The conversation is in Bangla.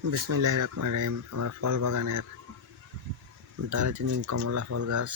বিসমিল্লাহ রহমান রহিম। আমার ফল বাগানের দার্জিলিং কমলা ফল গাছ।